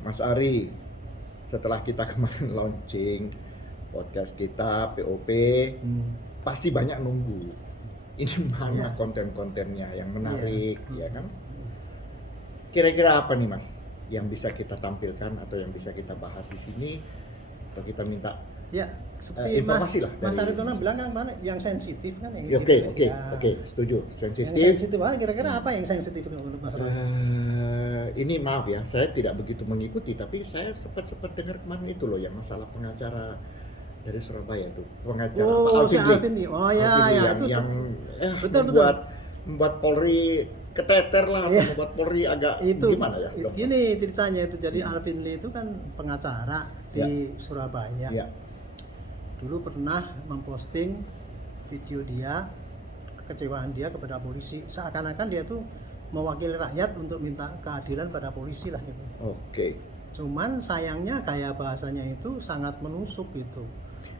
Mas Ari, setelah kita kemarin launching podcast kita POP, pasti banyak nunggu. Ini mana konten-kontennya yang menarik, ya kan? Kira-kira apa nih Mas yang bisa kita tampilkan atau yang bisa kita bahas di sini atau kita minta Ya, seperti informasi lah Mas dari- Aritona bilang kan mana yang sensitif kan yang Oke, sensitif. setuju. Yang Sensitif. sensitif kira-kira apa yang sensitif menurut Mas Aritona? Ini maaf ya, saya tidak begitu mengikuti, tapi saya sempat dengar kemarin itu loh yang masalah pengacara dari Surabaya itu, pengacara Oh, Pak si Alvin Lee. Alvin nih. Oh ya, Alvin Lee ya yang, itu yang betul, membuat Polri keteter lah, atau Iya. membuat Polri agak itu gimana ya? Dok? gini ceritanya itu. Jadi Alvin Lee itu kan pengacara di Surabaya. Ya, Dulu pernah memposting video dia, kekecewaan dia kepada polisi, seakan-akan dia tuh mewakili rakyat untuk minta keadilan pada polisi lah gitu. oke. Cuman sayangnya gaya bahasanya itu sangat menusuk gitu,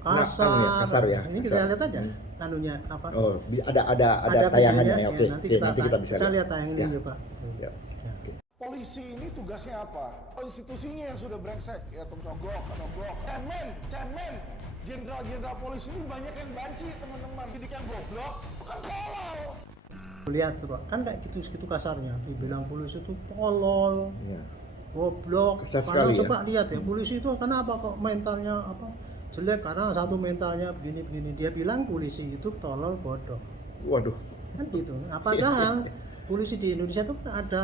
Nah, kasar ya, Ini kasar. kita lihat aja anunya apa. Oh, ada tayangannya videonya, ya, oke. nanti Oke, nanti kita bisa kita lihat. lihat tayang ini Ya. Pak. Gitu. Ya. Ya. Oke. Polisi ini tugasnya apa? Institusinya yang sudah brengsek, ya nogok. Cemen. Jenderal polisi ini banyak yang banci, teman-teman. Didik yang goblok, bukan tolol. Lihat tuh Pak, kan kayak gitu kasarnya. Dibilang polisi itu tolol, Ya. goblok. Kesat Karena sekali ya. coba lihat ya, polisi itu kenapa kok mentalnya apa jelek, karena satu mentalnya begini. Dia bilang polisi itu tolol, bodoh. Waduh. Kan gitu. Nah, padahal polisi di Indonesia itu kan ada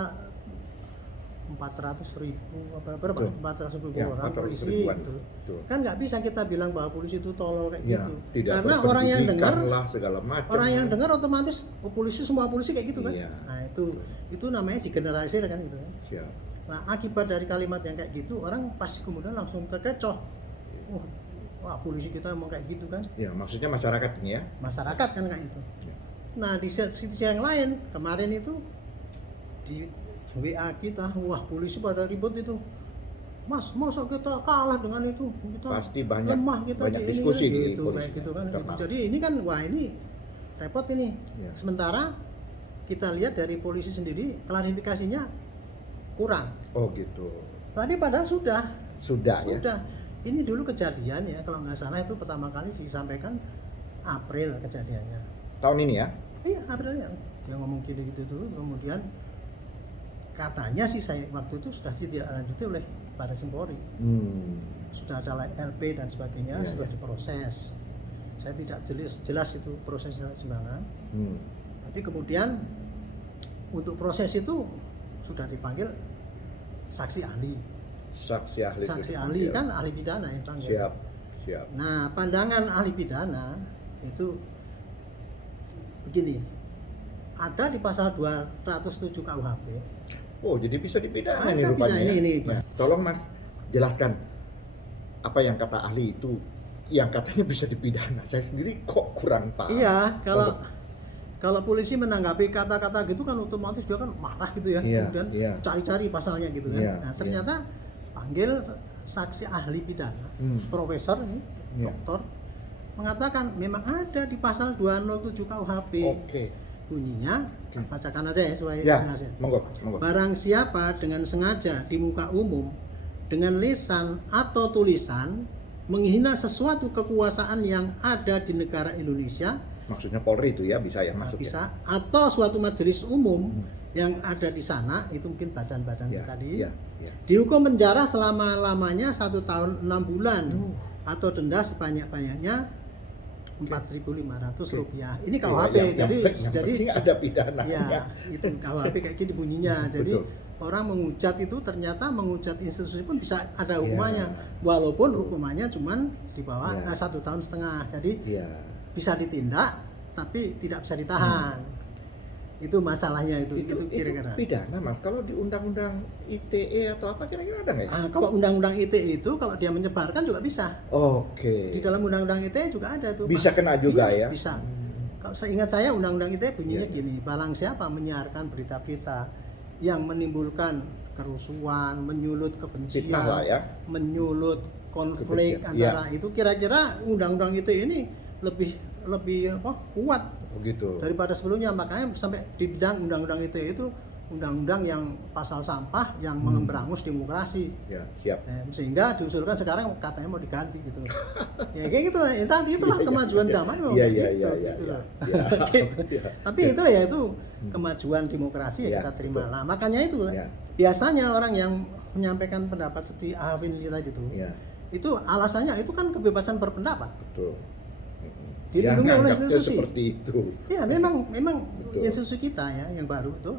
400.000 apa berapa? Betul. 400.000 Ya, orang 400 polisi ribuan. gitu. Betul. Kan nggak bisa kita bilang bahwa polisi itu tolol kayak Ya, gitu. tidak Karena orang yang dengar, berpendidikan lah, segala macam. orang yang dengar otomatis oh, polisi semua polisi kayak gitu kan. Iya. Nah, itu namanya digeneralisir kan gitu kan. Siap. Nah, akibat dari kalimat yang kayak gitu, orang pasti kemudian langsung terkecoh. Wah, polisi kita emang kayak gitu kan. Ya, maksudnya masyarakat ini ya. Masyarakat kan kayak gitu. Ya. Nah, di sisi yang lain, kemarin itu di WA kita, wah polisi pada ribut itu. Mas, masa kita kalah dengan itu? Kita Pasti banyak lemah kita banyak di ini diskusi kan, di gitu, polisi. kayak gitu kan. Internal. Jadi ini kan wah ini repot ini. Ya. Sementara kita lihat dari polisi sendiri klarifikasinya kurang. Oh gitu. Tapi padahal sudah. Sudah ya. Ini dulu kejadian ya, kalau nggak salah itu pertama kali disampaikan April kejadiannya. Tahun ini ya. Iya, Aprilnya dia ngomong gitu dulu, kemudian katanya sih saya waktu itu sudah ditindaklanjuti oleh Baris Polri. Sudah ada LP dan sebagainya, Iya, sudah iya. diproses. Saya tidak jelas itu prosesnya gimana. Hmm. Tapi kemudian untuk proses itu sudah dipanggil saksi ahli. Saksi ahli. itu Saksi dipanggil. ahli kan ahli pidana yang dipanggil. Siap. Nah, pandangan ahli pidana itu begini. Ada di pasal 207 KUHP. Oh, jadi bisa dipidana Ada nih rupanya. pidana, ya? ini. Ya. Tolong Mas jelaskan apa yang kata ahli itu yang katanya bisa dipidana. Saya sendiri kok kurang paham. Iya, kalau polisi menanggapi kata-kata gitu kan otomatis dia kan marah gitu ya, Iya, kemudian iya. cari-cari pasalnya gitu kan. Iya, Nah, ternyata panggil saksi ahli pidana, profesor ini, Iya. doktor mengatakan memang ada di pasal 207 KUHP. Oke. Bunyinya, bacakan aja ya supaya Ya, jelas ya. monggo. Barang siapa dengan sengaja di muka umum dengan lisan atau tulisan menghina sesuatu kekuasaan yang ada di negara Indonesia, Maksudnya Polri itu ya bisa ya masuk bisa ya. atau suatu majelis umum yang ada di sana, itu mungkin badan-badan Ya, tadi, ya. dihukum penjara selama-lamanya 1 tahun 6 bulan atau denda sebanyak-banyaknya Rp4.500. Ini KUHP, jadi penting ada pidananya. ya itu KUHP kayak gini bunyinya. Jadi Betul. orang menghujat itu ternyata menghujat institusi pun bisa ada Ya. hukumannya, walaupun hukumannya cuman di bawah Ya. 1,5 tahun. Jadi Iya. bisa ditindak tapi tidak bisa ditahan. Itu masalahnya itu kira-kira. Pidana Mas. Kalau di undang-undang ITE atau apa kira-kira ada nggak ya? Kalau undang-undang ITE itu kalau dia menyebarkan juga bisa. Oke. Di dalam undang-undang ITE juga ada tuh. Bisa Pak. kena juga Iya, ya? Bisa. Kalau seingat saya undang-undang ITE bunyinya Iya. gini, barang siapa menyiarkan berita-berita yang menimbulkan kerusuhan, menyulut kebencian, Fitnah lah ya. menyulut konflik Kebencian, antara itu, kira-kira undang-undang ITE ini lebih kuat Oh gitu. daripada sebelumnya. Makanya sampai di bidang undang-undang ITE itu undang-undang yang pasal sampah yang memberangus demokrasi. Ya, siap. Sehingga diusulkan sekarang katanya mau diganti gitu. Ya kayak gitu, tadi itulah kemajuan zaman loh. Iya, gitu, iya, gitu iya. loh. Iya. Gitu. Iya. Tapi itu ya itu kemajuan demokrasi ya Ya, kita terima. betul. Nah, makanya itu Ya. biasanya orang yang menyampaikan pendapat seperti Ahwin tadi itu, Iya, itu alasannya itu kan kebebasan berpendapat. betul. Dilindungi oleh nganggapnya institusi. seperti itu. Ya memang Betul. institusi kita ya yang baru itu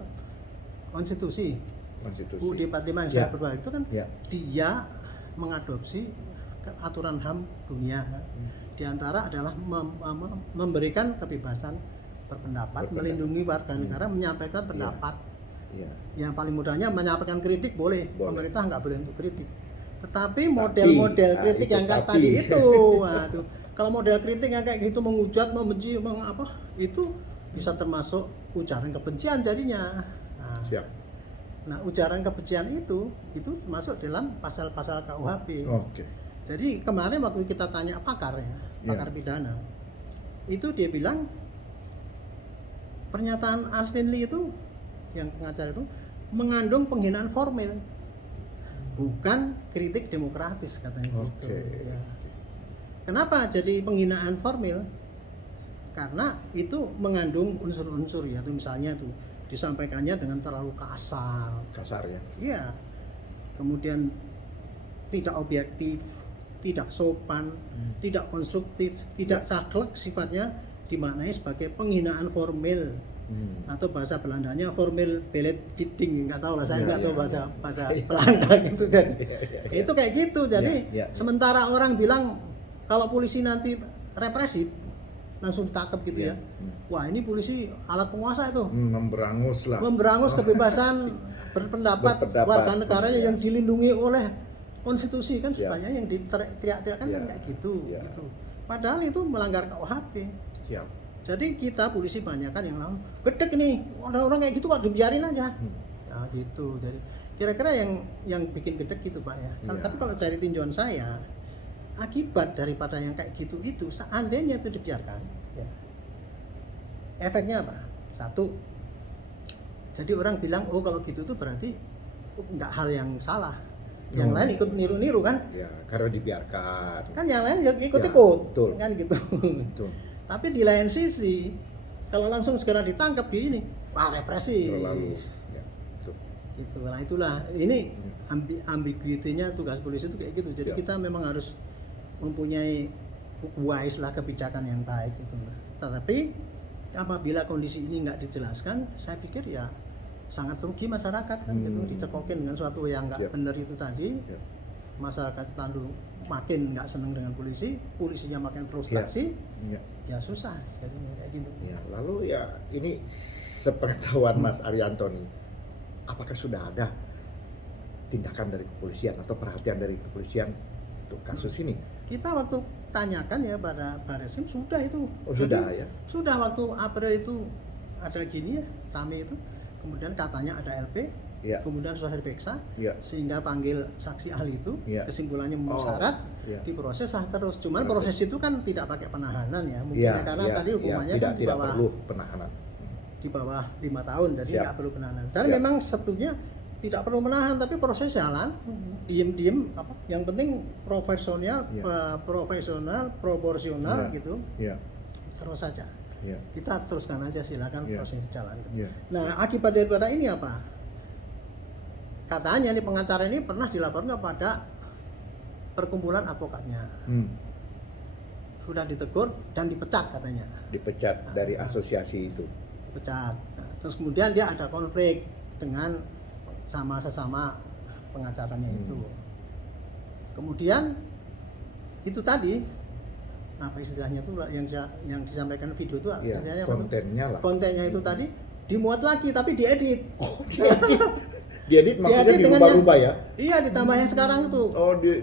konstitusi Konstitusi. UUD 45 yang Ya. sudah berubah itu kan Ya. dia mengadopsi aturan HAM dunia. Di antara adalah memberikan kebebasan berpendapat, melindungi warga negara menyampaikan pendapat. Iya. Yang paling mudahnya menyampaikan kritik boleh. Boleh. Pemerintah nggak boleh untuk kritik. Tetapi model-model nah, kritik itu yang tapi. tadi itu, waduh, kalau model kritik yang kayak gitu menghujat, membenci, itu bisa termasuk ujaran kebencian jadinya. Nah, Siap. nah, ujaran kebencian itu masuk dalam pasal-pasal KUHP. Oke. Jadi kemarin waktu kita tanya pakar ya, pakar pidana, itu dia bilang pernyataan Alvin Lee itu yang pengacara itu mengandung penghinaan formil, bukan kritik demokratis katanya gitu. Oke. Ya. Kenapa jadi penghinaan formil? Karena itu mengandung unsur-unsur ya, itu misalnya tuh disampaikannya dengan terlalu kasar. Kasar ya. Iya. Kemudian tidak objektif, tidak sopan, tidak konstruktif, tidak saklek sifatnya dimaknai sebagai penghinaan formil. Atau bahasa Belandanya formil beledgeding, nggak tahu lah saya nggak tahu bahasa Belanda gitu jadi itu kayak gitu jadi sementara orang bilang kalau polisi nanti represif langsung ditangkap gitu ya. Wah ini polisi alat penguasa itu. Memberangus lah. Memberangus kebebasan berpendapat warga negaranya yang dilindungi oleh konstitusi kan sebenarnya yang diteriak-teriakkan kan kayak gitu. Gitu. Padahal itu melanggar KUHP. Siap. Jadi kita polisi banyak kan yang langsung gedek ini orang-orang kayak gitu kok dibiarin aja. Nah gitu. Jadi kira-kira yang bikin gedek gitu Pak ya. Tapi kalau dari tinjauan saya akibat daripada yang kayak gitu itu seandainya itu dibiarkan ya, efeknya apa? Satu, jadi orang bilang oh kalau gitu tuh berarti nggak hal yang salah, yang lain ikut niru-niru kan? Ya karena dibiarkan. Kan yang lain ikut-ikut, betul. kan gitu. Betul. Tapi di lain sisi kalau langsung segera ditangkap di ini, wah represi. Terlalu. Ya, betul. Gitu. Nah itulah ini ambiguitinya tugas polisi itu kayak gitu. Jadi kita memang harus mempunyai wise lah kebijakan yang baik gitu. Tetapi apabila kondisi ini nggak dijelaskan, saya pikir ya sangat rugi masyarakat kan gitu, dicekokin dengan suatu yang nggak benar itu tadi. Masyarakat tandu makin nggak senang dengan polisi, polisinya makin frustasi, ya susah jadi kayak gitu. Ya, lalu ya ini sepengetahuan Mas Arianto nih, apakah sudah ada tindakan dari kepolisian atau perhatian dari kepolisian untuk kasus ini? Kita waktu tanyakan ya pada Bareskrim sudah itu. Oh sudah ya? Sudah waktu April itu ada gini ya, rame itu. Kemudian katanya ada LP, kemudian sudah diperiksa, sehingga panggil saksi ahli itu, kesimpulannya memenuhi syarat, diproses terus. Cuman proses itu kan tidak pakai penahanan ya, mungkin karena tadi hukumannya kan tidak perlu penahanan. Di bawah 5 tahun, jadi nggak perlu penahanan. Dan memang sebetulnya tidak perlu menahan, tapi proses jalan, diem-diem, yang penting profesional, proporsional gitu, terus saja. Kita teruskan aja silakan proses jalan. Nah akibat daripada ini apa? Katanya nih pengacara ini pernah dilaporkan kepada perkumpulan advokatnya, sudah ditegur dan dipecat katanya. Dipecat dari asosiasi itu. Dipecat. Nah, terus kemudian dia ada konflik dengan sama sesama pengacaranya itu. Kemudian itu tadi apa istilahnya tuh yang disampaikan video itu istilahnya kontennya apa? Lah. Kontennya itu tadi dimuat lagi tapi diedit. Oh, diedit maksudnya dirubah-rubah ya? Iya, ditambah yang sekarang itu.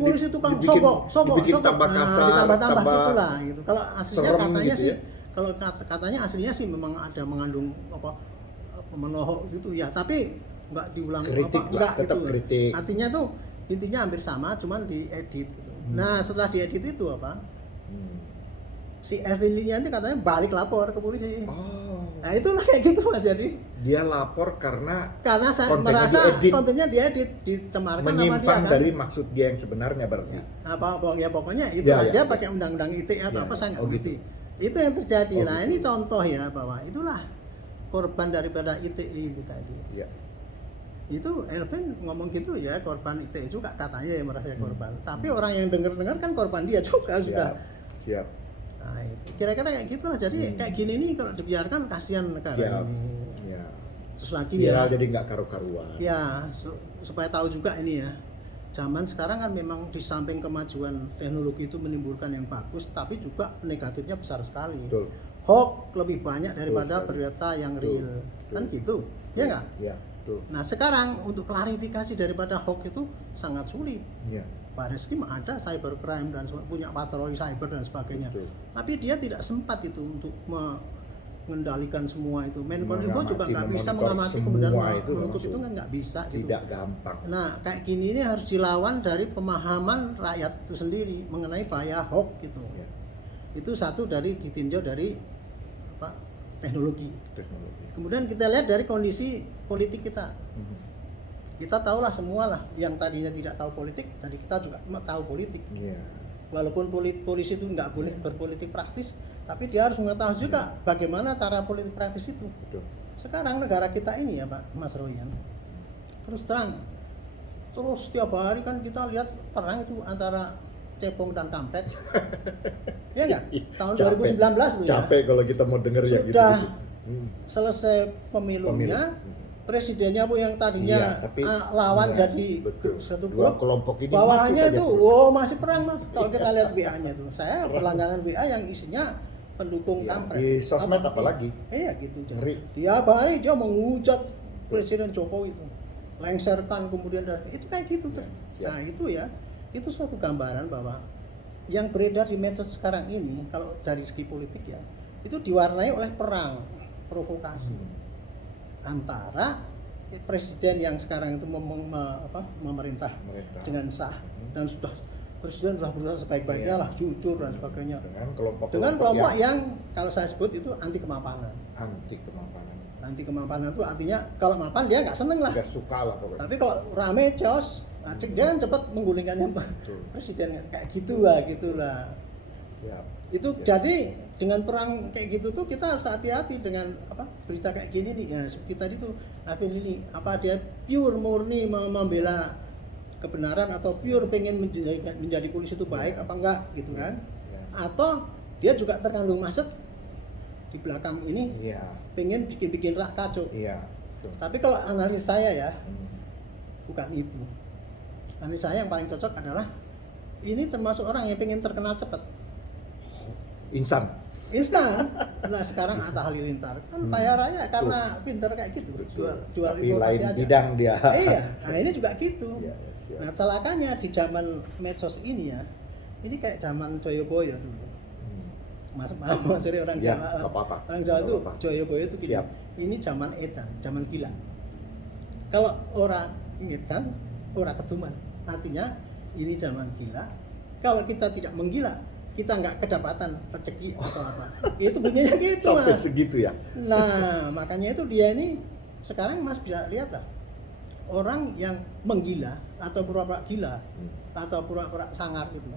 Polisi itu kan sogok, tambah kasar, ditambah gitulah gitu. Kalau aslinya katanya gitu sih ya? Kalau katanya aslinya sih memang ada mengandung menohok gitu ya, tapi nggak diulang tetap gitu. Kritik. Artinya tuh intinya hampir sama, cuman diedit gitu. Nah setelah diedit itu apa? Si Erwin Lee nanti katanya balik lapor ke polisi. Nah itulah kayak gitu Mas. Jadi Dia lapor karena saya kontennya merasa diedit. kontennya diedit, dicemarkan sama dia menyimpang kan. dari maksud dia yang sebenarnya berarti. Pokoknya itu Ya, dia ya. pakai undang-undang ITE atau Ya, apa saya nggak oh ngerti. gitu. Itu yang terjadi. Oh Nah gitu. ini contoh ya bahwa itulah korban daripada ITE itu tadi. Ya. Itu Elvin ngomong gitu ya, korban ITE juga katanya ya merasa korban. Tapi Hmm. orang yang dengar kan korban dia juga sudah. Siap. Nah itu kira-kira kayak gitulah. Jadi kayak gini nih kalau dibiarkan kasihan negara Siap. ini. Ya. Terus lagi Viral ya. jadi nggak karu-karuan. Ya, supaya tahu juga ini ya. Zaman sekarang kan memang di samping kemajuan teknologi itu menimbulkan yang bagus, tapi juga negatifnya besar sekali. Betul. Hoax lebih banyak daripada sekali. berita yang Betul. real. Kan gitu. Ya nggak? Ya, betul. Nah, sekarang untuk klarifikasi daripada hoax itu sangat sulit. Ya. Pak Reski ada cybercrime dan punya patroli cyber dan sebagainya. Betul. Tapi dia tidak sempat itu untuk mengendalikan semua itu. Menkominfo juga nggak bisa mengamati semua kemudian itu menutup langsung. itu kan nggak bisa gitu. Tidak gampang. Nah kayak gini ini harus dilawan dari pemahaman rakyat itu sendiri mengenai bahaya hoax gitu. Ya. Itu satu dari ditinjau dari apa teknologi. Teknologi. Kemudian kita lihat dari kondisi politik kita. Mhm. Kita tahulah semua lah yang tadinya tidak tahu politik, jadi kita juga tahu politik. Iya. Walaupun polisi itu nggak boleh berpolitik praktis, tapi dia harus mengetahui juga bagaimana cara politik praktis itu. Betul. Sekarang negara kita ini ya Pak Mas Royan, terus terang, terus setiap hari kan kita lihat perang itu antara Cepong dan Kampret. Ya nggak? Tahun Capek. 2019 loh ya. Capek kalau kita mau denger ya gitu. Sudah Hmm. selesai pemilunya, presidennya pun yang tadinya Iya, tapi lawan iya, jadi betul. satu Dua grup, kelompok ini bawahannya masih saja itu terus. masih perang Mas. Kalau kita lihat WA-nya tuh, saya berlangganan WA yang isinya pendukung Iya, Kampret. di sosmed apalagi. Iya gitu. Ngeri. Tiap hari dia menghujat Presiden Jokowi itu, lengserkan kemudian itu kayak gitu tuh. Iya. Nah itu ya, itu suatu gambaran bahwa yang beredar di medsos sekarang ini kalau dari segi politik ya, itu diwarnai oleh perang, provokasi antara presiden yang sekarang itu memerintah dengan sah dan sudah presiden sudah berusaha sebaik-baiknya Iya. lah, jujur dan sebagainya. Dengan kelompok Kelompok yang kalau saya sebut itu anti kemapanan. anti kemapanan. Anti kemapanan itu artinya kalau mapan dia nggak seneng lah. Tidak suka lah pokoknya. Tapi kalau rame chaos, acik dia kan cepat menggulingkan yang Betul. presiden kayak gitulah. Ya. Itu Ya. jadi dengan perang kayak gitu tuh kita harus hati-hati dengan berita kayak gini nih. Ya seperti tadi tuh Afin ini dia pure murni membela kebenaran atau pure pengen menjadi polisi itu baik apa enggak gitu kan? Ya. Atau dia juga terkandung maksud di belakang ini Iya. pengen bikin kacau. Iya. Betul. Tapi kalau analisis saya ya Hmm. bukan itu. Analisis saya yang paling cocok adalah ini termasuk orang yang pengen terkenal cepat. Insan. Instan. Nah sekarang Atta Halilintar kan kaya raya karena pinter kayak gitu. Jual Tapi informasi lain aja. bidang dia. Iya. Nah ini juga gitu. Iya, siap. Nah celakanya di zaman medsos ini ya, ini kayak zaman Joyoboyo dulu. Hmm. Mas orang Ya, Jawa. nggak apa-apa. Orang Jawa Nggak itu apa-apa. Joyoboyo itu gini. Siap. Ini zaman edan, zaman gila. Kalau orang edan, orang keduman. Artinya ini zaman gila. Kalau kita tidak menggila, kita nggak kedapatan rezeki atau apa. Itu bunyinya gitu Sampai Mas. segitu ya. Nah, makanya itu dia ini sekarang Mas bisa lihat lah. Orang yang menggila atau pura-pura gila atau pura-pura sangar gitu.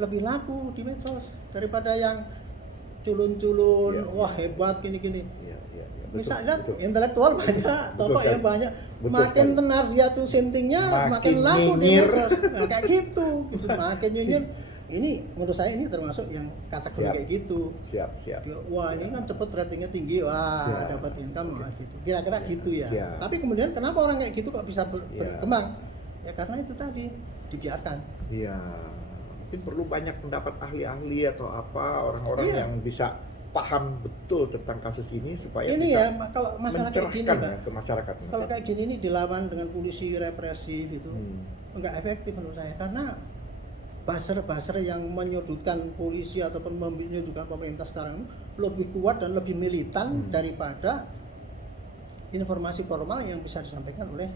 Lebih laku di medsos daripada yang culun-culun, Iya. wah hebat gini-gini. Iya. Bisa lihat intelektual banyak, tokoh sekali. yang banyak. Betul Makin sekali. tenar dia tuh sintingnya, makin Makin laku di nyinyir. medsos. Nah, kayak gitu, makin nyinyir. Ini menurut saya ini termasuk yang kategori Siap. kayak gitu. Siap. Wah ini kan cepet ratingnya tinggi, wah Siap. dapat income wah gitu. Kira-kira gitu ya. Siap. Tapi kemudian kenapa orang kayak gitu kok bisa Iya. berkembang? Ya karena itu tadi dibiarkan. Iya. Mungkin perlu banyak pendapat ahli-ahli atau apa orang-orang Iya. yang bisa paham betul tentang kasus ini supaya Ini bisa ya kalau masalah kayak gini, mencerahkan Pak. ya ke masyarakat. Kalau kayak gini nih dilawan dengan polisi represif itu enggak efektif menurut saya karena buzzer-buzzer yang menyudutkan polisi ataupun menyudutkan pemerintah sekarang lebih kuat dan lebih militan daripada informasi formal yang bisa disampaikan oleh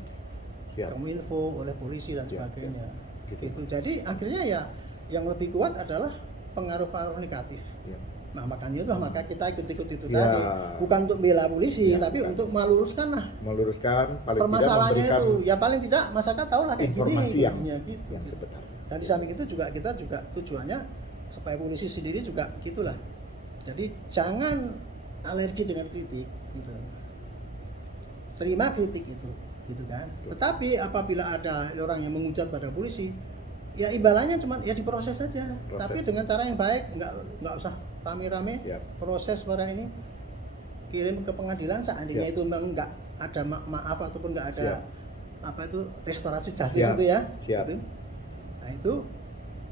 Siap. Kominfo, oleh polisi dan Siap, sebagainya. Gitu. Gitu. Jadi akhirnya ya yang lebih kuat adalah pengaruh-pengaruh negatif. Iya. Nah makanya itu maka kita ikut-ikut itu Ya. tadi, bukan untuk bela polisi, Ya, tapi bukan. untuk meluruskan lah meluruskan paling tidak permasalahannya memberikan itu. Ya paling tidak masyarakat tahu lah kayak informasi gini. yang Ya, gitu. yang sebenarnya. Dan di samping itu juga kita juga tujuannya supaya polisi sendiri juga gitulah. Jadi jangan alergi dengan kritik gitu. Terima kritik itu, gitu kan. Tetapi apabila ada orang yang menghujat pada polisi, ya imbalannya cuma ya diproses saja. Proses. Tapi dengan cara yang baik, nggak usah rame-rame. Ya. Proses pada ini kirim ke pengadilan seandainya Ya. itu memang nggak ada maaf ataupun nggak ada Siap. apa itu restorasi justice Siap. itu ya. Siap. Gitu. Nah itu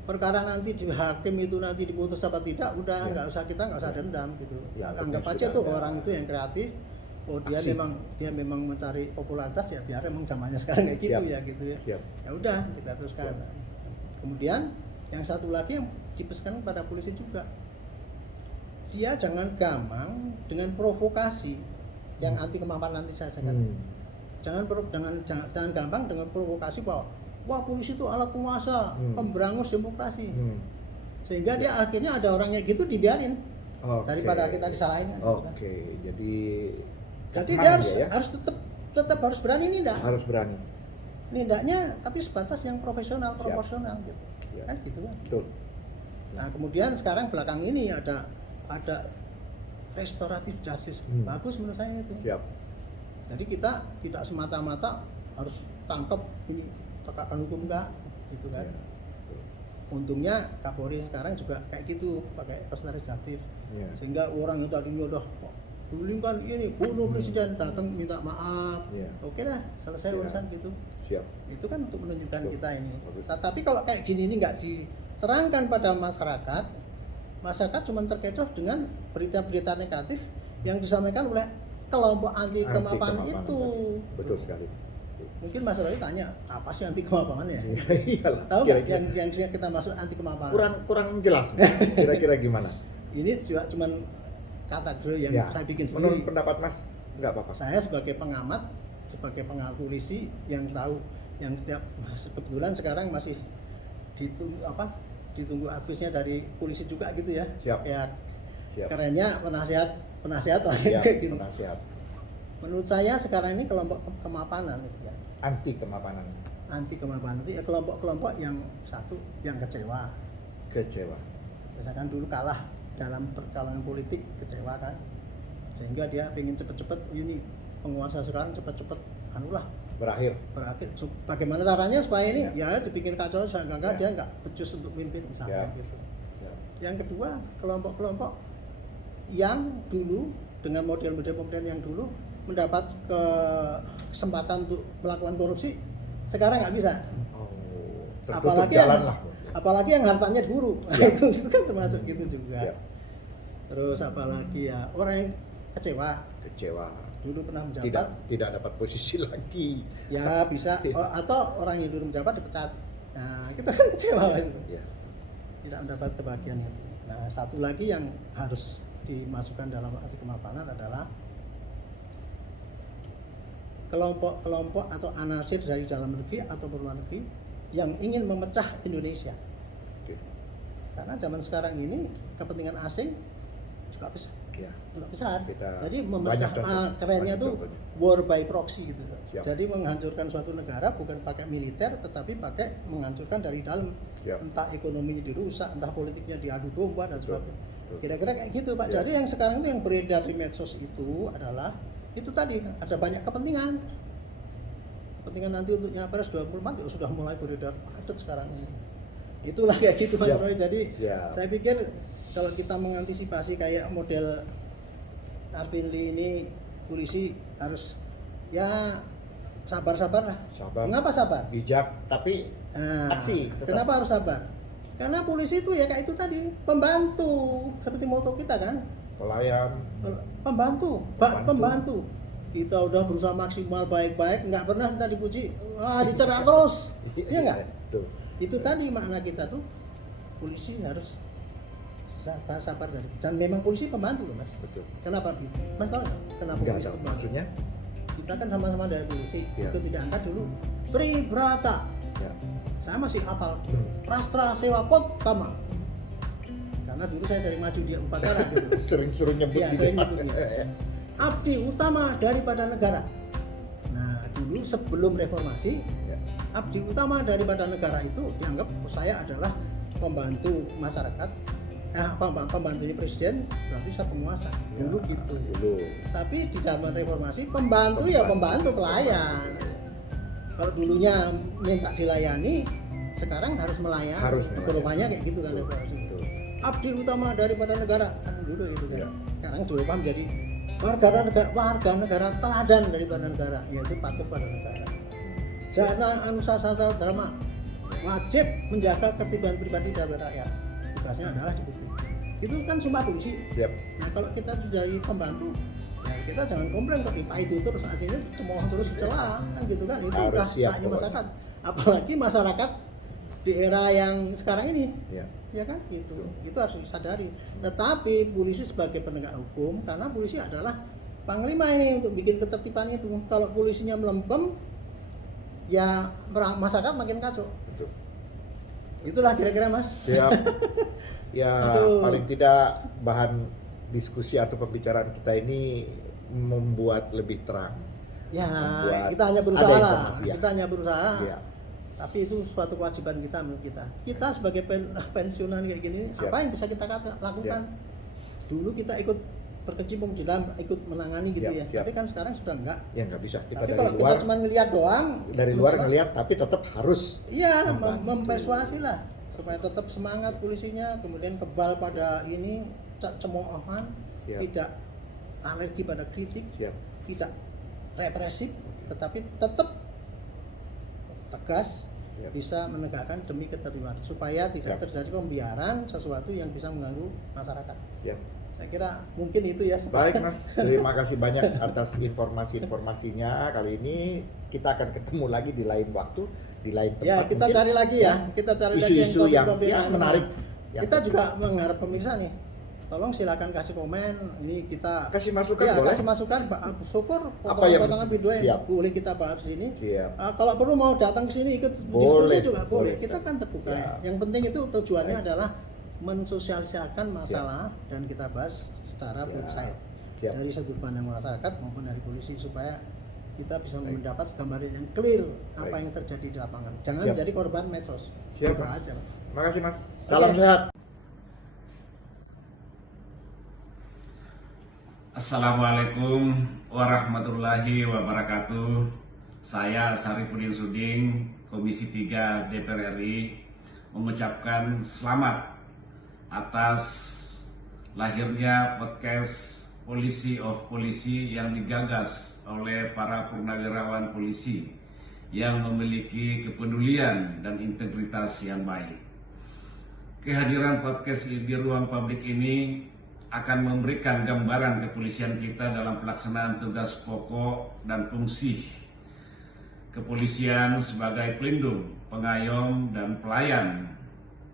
perkara nanti di hakim itu nanti diputus apa tidak udah Ya. nggak usah dendam gitu. Ya, Anggap penting aja sudah tuh ada orang itu yang kreatif. Oh dia aksi. memang mencari popularitas ya biar emang zamannya sekarang kayak gitu Siap. ya gitu ya. Siap. Ya udah kita teruskan. Siap. Kemudian yang satu lagi yang dipesankan pada polisi juga, dia jangan gampang dengan provokasi yang anti kemampanan nanti saya katakan. Jangan gampang dengan provokasi bahwa wah polisi itu alat penguasa, pemberangus demokrasi. Sehingga dia akhirnya ada orangnya gitu dibiarin Oke. daripada kita disalahin. Gitu kan. Oke, jadi Dia harus ya? harus tetap harus berani nindak. Harus berani. Nindaknya tapi sebatas yang profesional, Siap. proporsional gitu. Ya. Kan gitu kan. Betul. Nah, kemudian sekarang belakang ini ada restoratif justice. Bagus menurut saya itu. Siap. Jadi kita tidak semata-mata harus tangkap ini tegakkan hukum enggak gitu kan. Ya. Betul. Untungnya Kapolri sekarang juga kayak gitu pakai restoratif. Ya. Sehingga orang yang tadinya udah dulu kan ini bunuh presiden datang minta maaf. Ya. Oke lah, selesai Ya. urusan gitu. Siap. Itu kan untuk menunjukkan Betul. kita ini. Bagus. Nah, tapi kalau kayak gini ini nggak diterangkan pada masyarakat, masyarakat cuma terkecoh dengan berita-berita negatif yang disampaikan oleh kelompok anti kemapanan Anti-kemapanan itu. tadi. Betul sekali. Mungkin Mas Roy tanya apa sih anti kemapanan ya? Iyalah. Tahu nggak Kira-kira yang kita maksud anti kemapanan? kurang jelas. Kira-kira gimana? Ini juga cuman kategori yang Ya. saya bikin Menurut sendiri. pendapat Mas, nggak apa-apa. Saya sebagai pengamat, sebagai pengamat polisi yang tahu, yang setiap kebetulan sekarang masih ditunggu advisnya dari polisi juga gitu ya. Siap. Ya Siap. kerennya penasihat lah Siap. kayak gitu. Penasihat. Menurut saya sekarang ini kelompok kemapanan itu ya. Anti kemapanan. Anti kemapanan itu ya kelompok-kelompok yang satu yang kecewa. Kecewa. Misalkan dulu kalah dalam perkalangan politik, kecewa kan. Sehingga dia pengen cepet-cepet ini penguasa sekarang cepet-cepet anulah Berakhir. berakhir. Bagaimana caranya supaya ini ya dibikin kacau sehingga Ya. dia nggak becus untuk mimpin misalnya Ya. gitu. Ya. Yang kedua kelompok-kelompok yang dulu dengan model-model pemerintahan yang dulu mendapat kesempatan untuk melakukan korupsi sekarang nggak bisa. Oh, tertutup Apalagi jalan yang, lah. apalagi yang hartanya diburu. Ya. itu kan termasuk gitu juga. Ya. Terus apalagi ya orang yang kecewa Kecewa. dulu pernah menjabat Tidak dapat posisi lagi. ya bisa atau orang yang dulu menjabat dipecat. Nah kita kan kecewa kan. Ya. Tidak mendapat kebahagiaan itu. Nah satu lagi yang harus dimasukkan dalam arti kemapanan adalah kelompok-kelompok atau anasir dari dalam negeri atau luar negeri yang ingin memecah Indonesia. Oke. Karena zaman sekarang ini kepentingan asing juga besar. Ya. Juga besar. Kita Jadi memecah banyak contoh. kerennya Banyak tuh contohnya. war by proxy gitu. Siap. Jadi menghancurkan suatu negara bukan pakai militer tetapi pakai menghancurkan dari dalam. Siap. Entah ekonominya dirusak, entah politiknya diadu domba dan Betul. sebagainya. Betul. Kira-kira kayak gitu Pak. Ya. Jadi yang sekarang itu yang beredar di medsos itu adalah itu tadi ada banyak kepentingan. Kepentingan nanti untuk Nyapres 24 ya sudah mulai beredar padat sekarang ini. Itulah kayak gitu Mas Siap. Roy. Jadi Siap. saya pikir kalau kita mengantisipasi kayak model Arvin Lee ini polisi harus ya sabar-sabar lah. Sabar. Mengapa sabar? Bijak tapi Nah, aksi. Tetap. kenapa harus sabar? Karena polisi itu ya kayak itu tadi pembantu seperti moto kita kan, Pelayan. pembantu. Kita udah berusaha maksimal baik-baik, nggak pernah kita dipuji, dicerak terus, iya nggak? Betul. Itu tadi makna kita tuh polisi harus sabar saja. Dan memang polisi pembantu loh Mas. Betul. Kenapa? Mas tahu nggak kenapa Enggak polisi tahu pembantu? maksudnya. Kita kan sama-sama dari polisi, Iya. itu tidak angkat dulu. Tribrata. Ya. Saya masih hafal Rastra Sewa Potama. Karena karena dulu saya sering maju di upacara gitu. Sering nyebut Iya, gitu. sering nyebut gitu. Abdi utama daripada negara. Nah, dulu sebelum reformasi, Ya. abdi utama daripada negara itu dianggap saya adalah pembantu masyarakat, pembantunya presiden, berarti saya penguasa. Dulu gitu. Dulu. Tapi di zaman reformasi pembantu ya pembantu pelayan. Kalau dulunya minta dilayani, sekarang harus melayani. Harus melayani. Perubahannya kayak gitu kan Betul. reformasi. Betul. Abdi utama daripada negara kan dulu itu kan. Ya. Sekarang dirubah menjadi warga negara teladan daripada negara, yaitu patuh pada negara. Jana Anusasana Dharma wajib menjaga ketertiban pribadi dan rakyat. Tugasnya adalah disiplin. Itu kan sumpah polisi. Siap. Nah kalau kita jadi pembantu, ya kita jangan komplain kok IPA itu terus artinya cemooh terus celah kan gitu kan. Itu Harus udah siap haknya pokoknya. masyarakat. Apalagi masyarakat di era yang sekarang ini, Ya. ya kan gitu. Itu harus disadari. Tetapi polisi sebagai penegak hukum, karena polisi adalah panglima ini untuk bikin ketertiban itu. Kalau polisinya melempem, ya masyarakat makin kacau. Betul. Itulah kira-kira Mas. Siap. Ya, Aduh. paling tidak bahan diskusi atau pembicaraan kita ini membuat lebih terang. Ya, Membuat kita hanya ada berusaha lah. informasi, ya. Kita hanya berusaha. Ya. Tapi itu suatu kewajiban kita menurut kita. Kita sebagai pensiunan kayak gini, Siap. apa yang bisa kita lakukan? Dulu kita ikut berkecimpung di dalam, ikut menangani gitu Siap, ya. siap. Tapi kan sekarang sudah enggak. Ya nggak bisa. Kita Tapi dari kalau luar, kita cuma ngelihat doang, dari luar mencoba- ngelihat, tapi tetap harus. Iya, membantu. mempersuasi lah supaya tetap semangat polisinya, kemudian kebal pada ini, cemoohan, Siap. tidak alergi pada kritik, Siap. tidak represif, tetapi tetap tegas, Siap. bisa menegakkan demi ketertiban supaya tidak Siap. terjadi pembiaran sesuatu yang bisa mengganggu masyarakat. Siap. Saya kira mungkin itu ya. Baik Mas, terima kasih banyak atas informasinya. Kali ini kita akan ketemu lagi di lain waktu, di lain tempat. Ya, kita mungkin. cari lagi ya. Kita cari lagi yang Isu-isu yang topik-topik yang menarik. Yang Kita juga mengharap pemirsa nih. Tolong silakan kasih komen. Ini kita kasih masukan ya, boleh. kasih masukan. Syukur Apa yang potongan-potongan video yang siap. boleh kita bahas di sini. Siap. Kalau perlu mau datang ke sini ikut Boleh, diskusi juga boleh. boleh, Kita Ustaz. kan terbuka. Siap. Yang penting itu tujuannya Baik. adalah mensosialisasikan masalah dan kita bahas secara Siap. both side. Siap. Dari sudut pandang masyarakat maupun dari polisi supaya kita bisa Baik. mendapat gambaran yang clear apa Baik. yang terjadi di lapangan. Jangan Siap. menjadi korban medsos. Siap, Itu Mas. aja. Terima kasih Mas. Salam sehat. Assalamualaikum warahmatullahi wabarakatuh. Saya Sarifudin Suding, Komisi 3 DPR RI, mengucapkan selamat atas lahirnya podcast Polisi of Polisi yang digagas oleh para purnawirawan polisi yang memiliki kepedulian dan integritas yang baik. Kehadiran podcast di ruang publik ini akan memberikan gambaran kepolisian kita dalam pelaksanaan tugas pokok dan fungsi kepolisian sebagai pelindung, pengayom, dan pelayan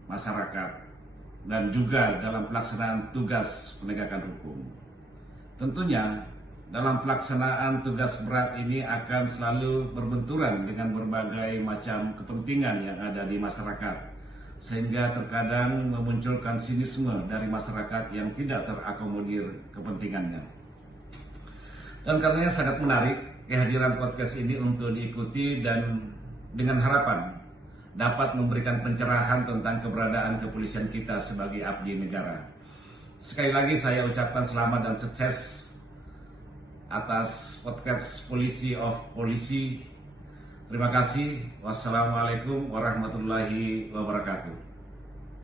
masyarakat, dan juga dalam pelaksanaan tugas penegakan hukum. Tentunya dalam pelaksanaan tugas berat ini akan selalu berbenturan dengan berbagai macam kepentingan yang ada di masyarakat, sehingga terkadang memunculkan sinisme dari masyarakat yang tidak terakomodir kepentingannya. Dan karenanya sangat menarik kehadiran podcast ini untuk diikuti dan dengan harapan dapat memberikan pencerahan tentang keberadaan kepolisian kita sebagai abdi negara. Sekali lagi saya ucapkan selamat dan sukses atas podcast Polisi of Polisi. Terima kasih. Wassalamualaikum warahmatullahi wabarakatuh.